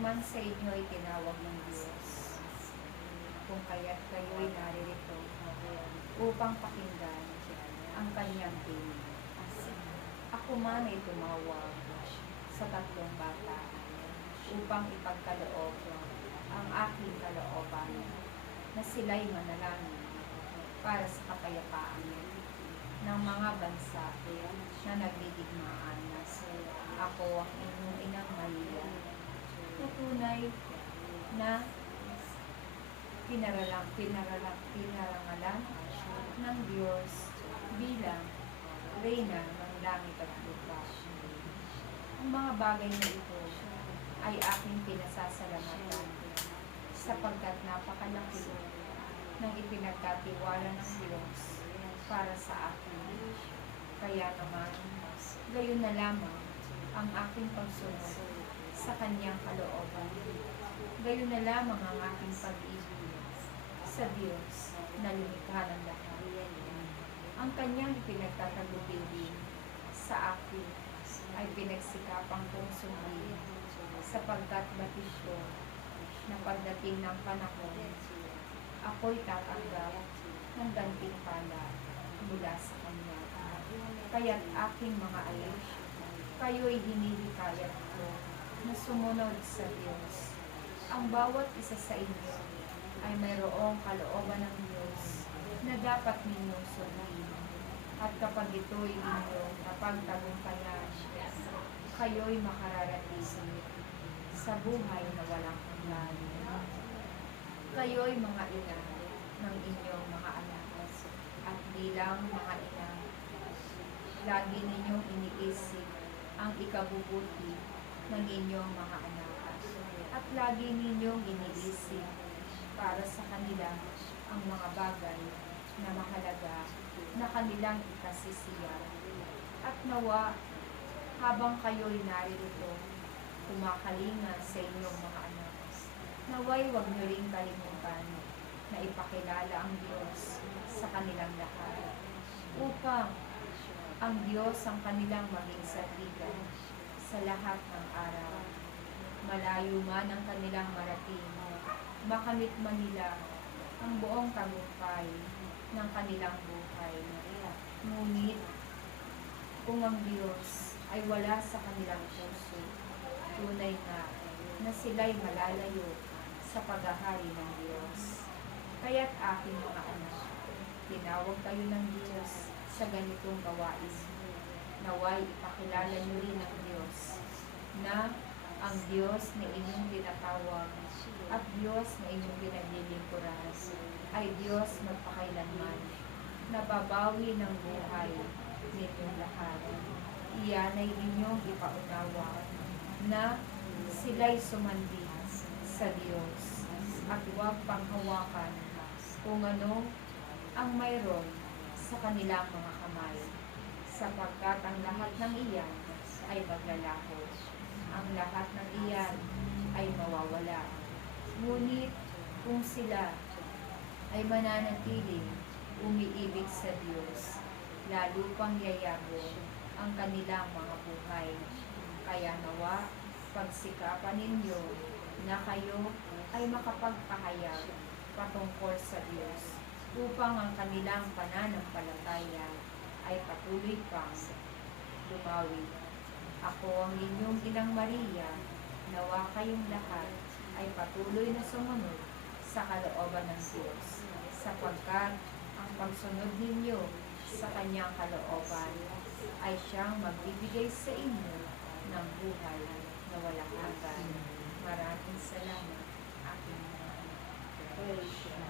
man sa inyo ay tinawag ng Diyos, kung kaya't kayo'y naririto upang pakinggan ang kanyang tinig. Ako man ay tumawag sa 3 bata upang ipagkaloob ang aking kalooban na sila'y manalangin para sa kapayapaan ng mga bansa na nagdidigmaan. Ako ang inyong inang Maria, na tunay na pinarangalan ng Diyos bilang Reyna ng langit at lupa. Ang mga bagay na ito ay aking pinasasalamatan sapagkat napakalaki ng ipinagkatiwala ng Diyos para sa akin. Kaya naman, gayon na lamang ang aking pagsunod sa kanyang kalooban. Gayon na lamang ang aking pag-ibig sa Diyos na lumikha ng lahat. Ang kanyang pinagtatagubili sa akin ay pinagsikapang kong sundin sapagkat batis ko na pagdating ng panahon, ako'y tatanggap ng gantimpala mula sa kanya. Kaya't aking mga anak, kayo'y hinihikayat ko na sumunod sa Diyos. Ang bawat isa sa inyo ay mayroong kalooban ng Diyos na dapat ninyong sundin. At kapag ito'y inyong napagtagumpayan, kayo'y makararating sa buhay na walang hanggan. Kayo'y mga ina ng inyong mga anak, at bilang mga ina, lagi ninyong iniisip ang ikabubuti ng inyong mga anak, at lagi ninyong iniisip para sa kanila ang mga bagay na mahalaga na kanilang ikasisiya. At nawa, habang kayo'y naririto, kumakalinga sa inyong mga anak, naway huwag niyo ring kalimutan na ipakilala ang Diyos sa kanilang lahat, upang ang Diyos ang kanilang maging sandigan sa lahat ng araw. Malayo man ang kanilang marating, makamit man nila ang buong tagumpay ng kanilang buhay. Ngunit, kung ang Diyos ay wala sa kanilang puso, tunay na sila'y malalayo sa paghahari ng Diyos. Kaya't aking mga anak, tinawag kayo ng Diyos sa ganitong gawain. Naway ipakilala niyo rin ang Diyos na ang Diyos na inyong tinatawag at Diyos na inyong pinaglilingkuran ay Diyos magpakailanman, nababawi ng buhay ninyong lahat. Iyan ay inyong ipaunawa na sila'y sumandi sa Diyos at huwag panghawakan kung ano ang mayroon sa kanilang mga kamay, sapagkat ang lahat ng iyan ay maglalaho. Ang lahat ng iyan ay mawawala. Ngunit kung sila ay mananatiling umiibig sa Diyos, lalo pang yayabo ang kanilang mga buhay. Kaya nawa, pagsikapan ninyo na kayo ay makapagpahayag patungkol sa Diyos, upang ang kanilang pananampalataya ay patuloy pang lumawi. Ako ang inyong inang Maria, nawa kayong lahat ay patuloy na sumunod sa kalooban ng Diyos, sapagkat ang pagsunod ninyo sa kanyang kalooban ay siyang magbibigay sa inyo ng buhay na walang hanggan. Maraming salamat, aking mga anak.